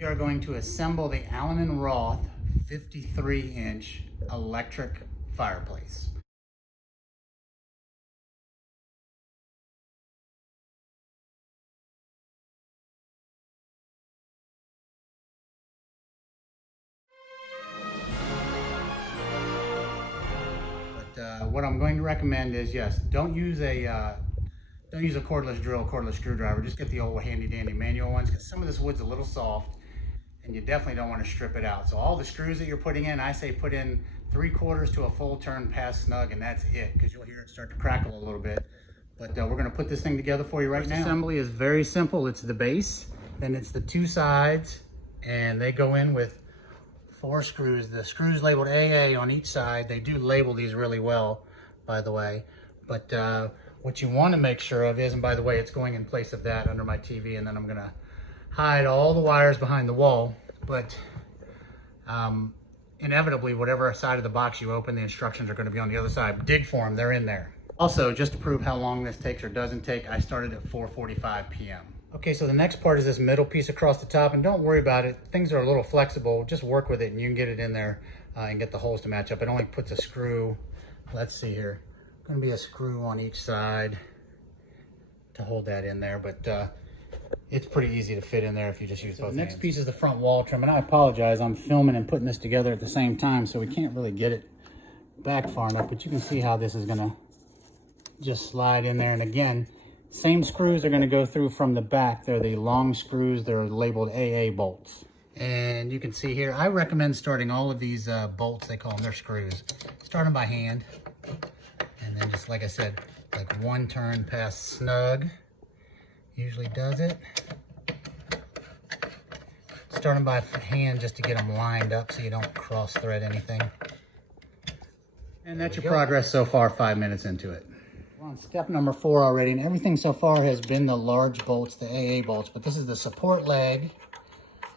We are going to assemble the Allen Roth 53-inch electric fireplace. But what I'm going to recommend is, yes, don't use a cordless drill, cordless screwdriver. Just get the old handy dandy manual ones, because some of this wood's a little soft and you definitely don't want to strip it out. So all the screws that you're putting in, I say put in 3/4 to a full turn past snug, and that's it, because you'll hear it start to crackle a little bit. But we're going to put this thing together for you right now. Assembly is very simple. It's the base, then it's the two sides, and they go in with 4 screws. The screws labeled AA on each side. They do label these really well, by the way. But what you want to make sure of is, and by the way, it's going in place of that under my TV, and then I'm going to hide all the wires behind the wall. But inevitably, whatever side of the box you open, the instructions are going to be on the other side. Dig for them, they're in there. Also, just to prove how long this takes or doesn't take, I started at 4:45 p.m. Okay, so the next part is this middle piece across the top, and don't worry about it. Things are a little flexible. Just work with it and you can get it in there and get the holes to match up. It only puts a screw, let's see here, going to be a screw on each side to hold that in there, but it's pretty easy to fit in there if you just use both hands. The next piece is the front wall trim, and I apologize, I'm filming and putting this together at the same time, so we can't really get it back far enough, but you can see how this is gonna just slide in there. And again, same screws are gonna go through from the back. They're the long screws, they're labeled AA bolts. And you can see here, I recommend starting all of these bolts, they call them, they're screws. Start them by hand, and then just like I said, like 1 turn past snug. Usually does it. Start them by hand just to get them lined up so you don't cross thread anything. And that's your progress so far, 5 minutes into it. We're on step number 4 already, and everything so far has been the large bolts, the AA bolts, but this is the support leg,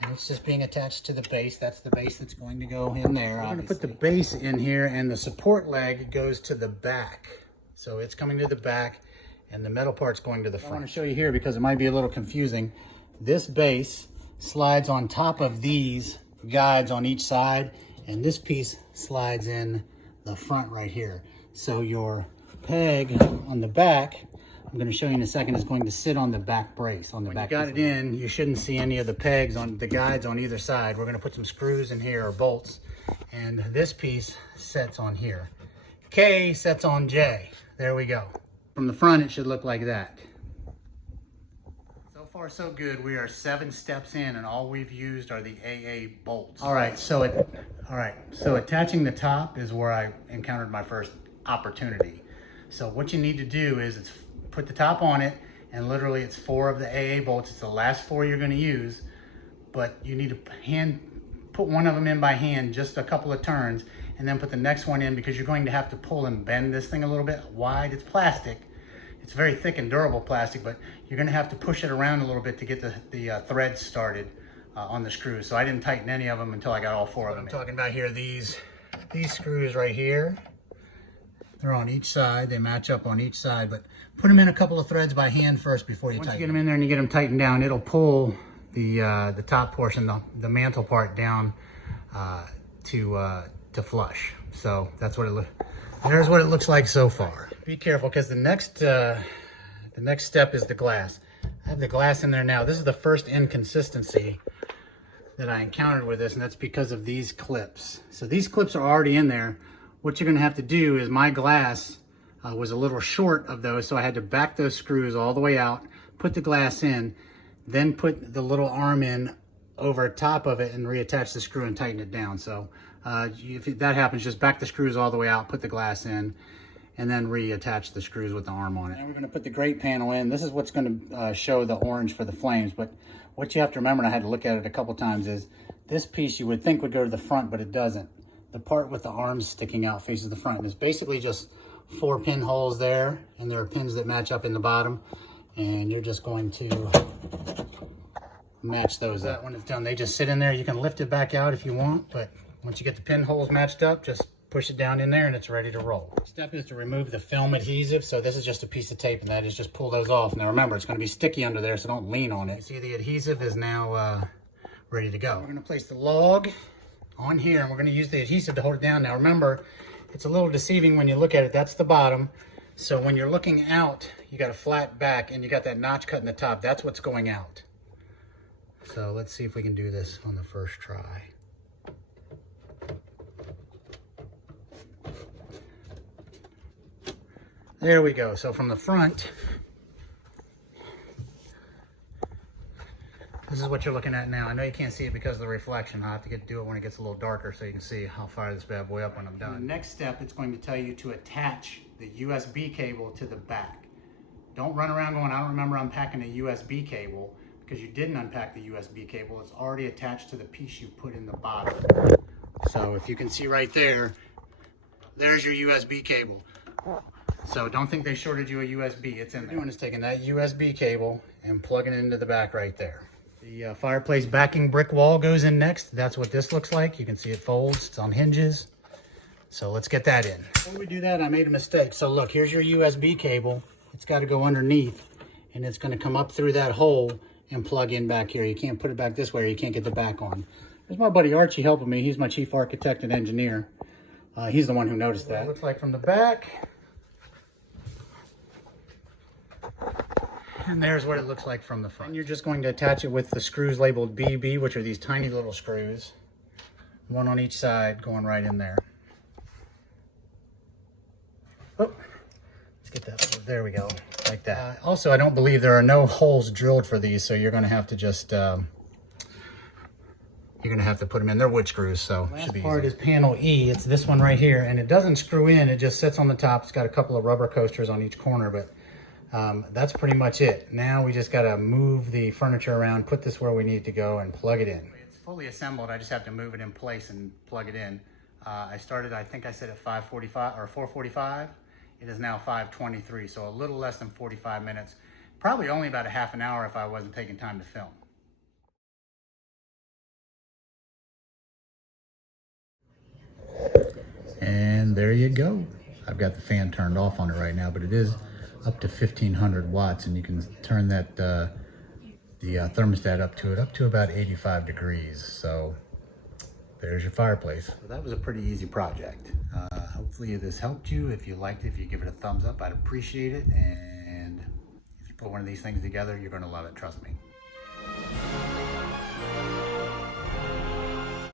and it's just being attached to the base. That's the base that's going to go in there. We're going to put the base in here, and the support leg goes to the back. So it's coming to the back, and the metal part's going to the front. I want to show you here because it might be a little confusing. This base slides on top of these guides on each side, and this piece slides in the front right here. So your peg on the back, I'm going to show you in a second, is going to sit on the back brace. On the back. When you got it in, you shouldn't see any of the pegs on the guides on either side. We're going to put some screws in here, or bolts, and this piece sets on here. K sets on J. There we go. From the front, it should look like that. So far, so good. We are 7 steps in, and all we've used are the AA bolts. All right, so attaching the top is where I encountered my first opportunity. So what you need to do is put the top on it, and literally it's 4 of the AA bolts. It's the last 4 you're going to use, but you need to put one of them in by hand, just a couple of turns, and then put the next one in, because you're going to have to pull and bend this thing a little bit wide. It's plastic. It's very thick and durable plastic, but you're going to have to push it around a little bit to get the threads started on the screws. So I didn't tighten any of them until I got all 4 of them. I'm talking about here, these screws right here. They're on each side. They match up on each side, but put them in a couple of threads by hand first before you tighten. Once you get them in there and you get them tightened down, it'll pull the top portion, the mantle part down to flush. So that's what there's what it looks like so far. Be careful, because the next step is the glass. I have the glass in there now. This is the first inconsistency that I encountered with this, and that's because of these clips. So these clips are already in there. What you're going to have to do is, my glass was a little short of those, so I had to back those screws all the way out, put the glass in, then put the little arm in over top of it and reattach the screw and tighten it down. So if that happens, just back the screws all the way out, put the glass in, and then reattach the screws with the arm on it. And we're going to put the grate panel in. This is what's going to show the orange for the flames, but what you have to remember, and I had to look at it a couple times, is this piece you would think would go to the front, but it doesn't. The part with the arms sticking out faces the front. And it's basically just 4 pinholes there, and there are pins that match up in the bottom, and you're just going to match those up. When it's done, they just sit in there. You can lift it back out if you want, but once you get the pinholes matched up, just push it down in there and it's ready to roll. Next step is to remove the film adhesive. So this is just a piece of tape, and that is just pull those off. Now remember, it's going to be sticky under there, so don't lean on it. You see the adhesive is now ready to go. We're gonna place the log on here and we're gonna use the adhesive to hold it down. Now remember, it's a little deceiving when you look at it. That's the bottom. So when you're looking out, you got a flat back and you got that notch cut in the top. That's what's going out. So let's see if we can do this on the first try. There we go. So from the front, this is what you're looking at now. I know you can't see it because of the reflection. I'll have to do it when it gets a little darker so you can see how far this bad boy up when I'm done. The next step, it's going to tell you to attach the USB cable to the back. Don't run around going, I don't remember unpacking a USB cable, because you didn't unpack the USB cable. It's already attached to the piece you put in the bottom. So if you can see right there, there's your USB cable. So don't think they shorted you a USB, it's in there. What we're doing is taking that USB cable and plugging it into the back right there. The fireplace backing brick wall goes in next. That's what this looks like. You can see it folds, it's on hinges. So let's get that in. Before we do that, I made a mistake. So look, here's your USB cable. It's got to go underneath and it's going to come up through that hole and plug in back here. You can't put it back this way or you can't get the back on. There's my buddy Archie helping me. He's my chief architect and engineer. He's the one who noticed that. It looks like from the back. And there's what it looks like from the front. And you're just going to attach it with the screws labeled BB, which are these tiny little screws. One on each side going right in there. Oh, let's get that. There we go, like that. Also, I don't believe there are no holes drilled for these, so you're going to have to just you're going to have to put them in. They're wood screws, so it should be easy. Last part is panel E. It's this one right here, and it doesn't screw in. It just sits on the top. It's got a couple of rubber coasters on each corner, but that's pretty much it. Now we just got to move the furniture around, put this where we need to go, and plug it in. It's fully assembled. I just have to move it in place and plug it in. I started, I think I said at 5:45 or 4:45. It is now 5:23, so a little less than 45 minutes. Probably only about a half an hour if I wasn't taking time to film. And there you go. I've got the fan turned off on it right now, but it is up to 1500 watts, and you can turn that the thermostat up to about 85 degrees. So there's your fireplace. So that was a pretty easy project. Hopefully this helped you. If you liked it, if you give it a thumbs up, I'd appreciate it. And if you put one of these things together, you're going to love it, trust me.